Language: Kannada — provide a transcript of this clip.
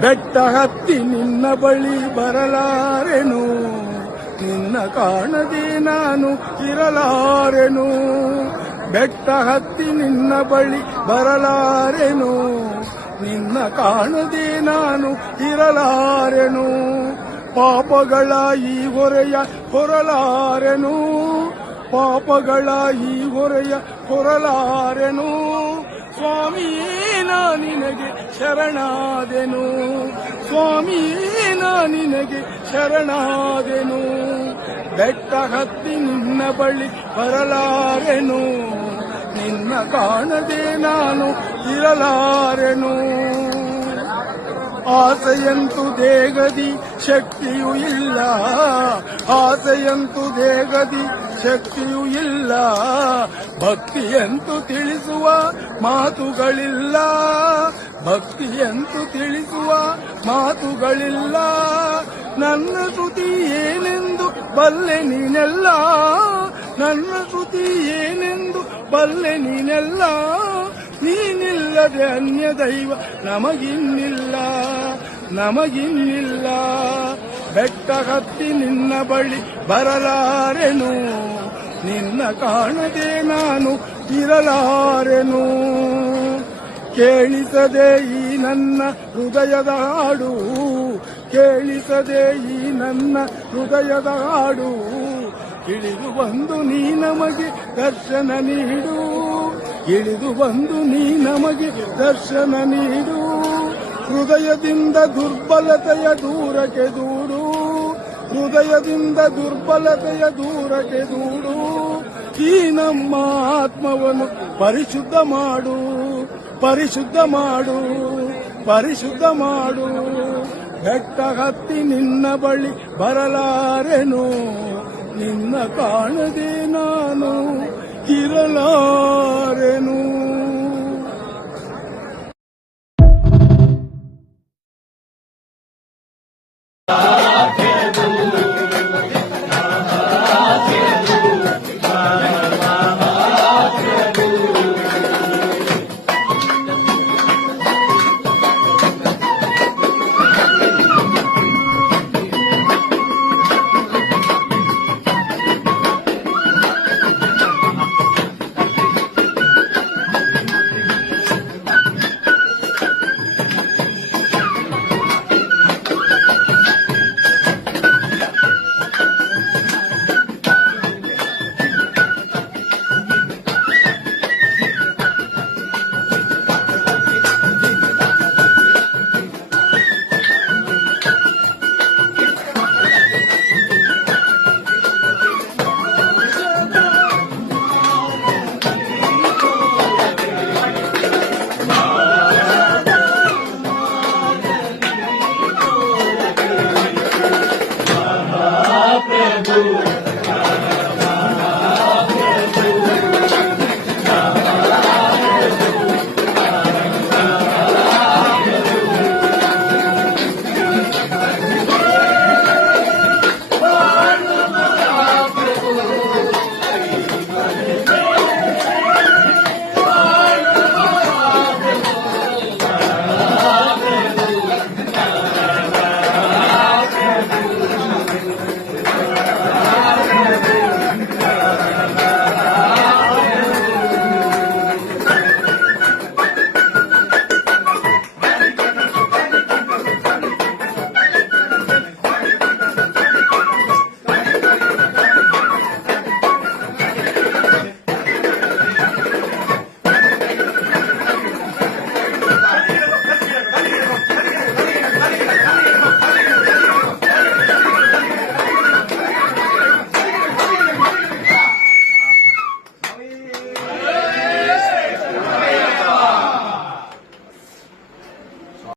ಬೆಟ್ಟ ಹತ್ತಿ ನಿನ್ನ ಬಳಿ ಬರಲಾರೆನು? ನಿನ್ನ ಕಾಣದೆ ನಾನು ಇರಲಾರೆನು? ಬೆಟ್ಟ ಹತ್ತಿ ನಿನ್ನ ಬಳಿ ಬರಲಾರೆನು? ನಿನ್ನ ಕಾಣದೆ ನಾನು ಇರಲಾರೆನು? ಪಾಪಗಳ ಈ ಹೊರೆಯ ಹೊರಲಾರೆನು? ಪಾಪಗಳ ಈ ಹೊರೆಯ ಹೊರಲಾರೆನು ಸ್ವಾಮಿ ನಿನಗೆ ಶರಣಾದೆನು. ಸ್ವಾಮಿ ನಿನಗೆ ಶರಣಾದೆನು. ಬೆಟ್ಟ ಹತ್ತಿ ನಿನ್ನ ಬಳಿ ಬರಲಾರೆನು. ನಿನ್ನ ಕಾಣದೆ ನಾನು ಇರಲಾರೆನು. ಆಸೆಯಂತು ದೇಗದಿ ಶಕ್ತಿಯೂ ಇಲ್ಲ. ಆಸೆಯಂತು ದೇಗದಿ ಶಕ್ತಿಯೂ ಇಲ್ಲ ಭಕ್ತಿಯಂತೂ ತಿಳಿಸುವ ಮಾತುಗಳಿಲ್ಲ. ಭಕ್ತಿಯಂತೂ ತಿಳಿಸುವ ಮಾತುಗಳಿಲ್ಲ. ನನ್ನ ಶ್ರುತಿ ಏನೆಂದು ಬಲ್ಲೆ ನೀನೆಲ್ಲ. ನನ್ನ ಶ್ರುತಿ ಏನೆಂದು ಬಲ್ಲೆ ನೀನೆಲ್ಲ. ನೀನಿಲ್ಲದೆ ಅನ್ಯ ದೈವ ನಮಗಿನ್ನಿಲ್ಲ ನಮಗಿನ್ನಿಲ್ಲ. ಬೆಟ್ಟ ಹತ್ತಿ ನಿನ್ನ ಬಳಿ ಬರಲಾರೆನು? ನಿನ್ನ ಕಾಣದೆ ನಾನು ಇರಲಾರೆನು? ಕೇಳಿಸದೆ ಈ ನನ್ನ ಹೃದಯದ ಹಾಡು, ಕೇಳಿಸದೆ ಈ ನನ್ನ ಹೃದಯದ ಹಾಡು. ಇಳಿದು ಬಂದು ನೀ ನಮಗೆ ದರ್ಶನ ನೀಡು. ಇಳಿದು ಬಂದು ನೀ ನಮಗೆ ದರ್ಶನ ನೀಡು. ಹೃದಯದಿಂದ ದುರ್ಬಲತೆಯ ದೂರಕ್ಕೆ ದೂಡು. ಹೃದಯದಿಂದ ದುರ್ಬಲತೆಯ ದೂರಕ್ಕೆ ದೂಡು. ಈ ನಮ್ಮ ಆತ್ಮವನ್ನು ಪರಿಶುದ್ಧ ಮಾಡು ಪರಿಶುದ್ಧ ಮಾಡು ಪರಿಶುದ್ಧ ಮಾಡು. ಬೆಟ್ಟ ಹತ್ತಿ ನಿನ್ನ ಬಳಿ ಬರಲಾರೆನು, ನಿನ್ನ ಕಾಣದೆ ನಾನು ಇರಲಾರೆನು.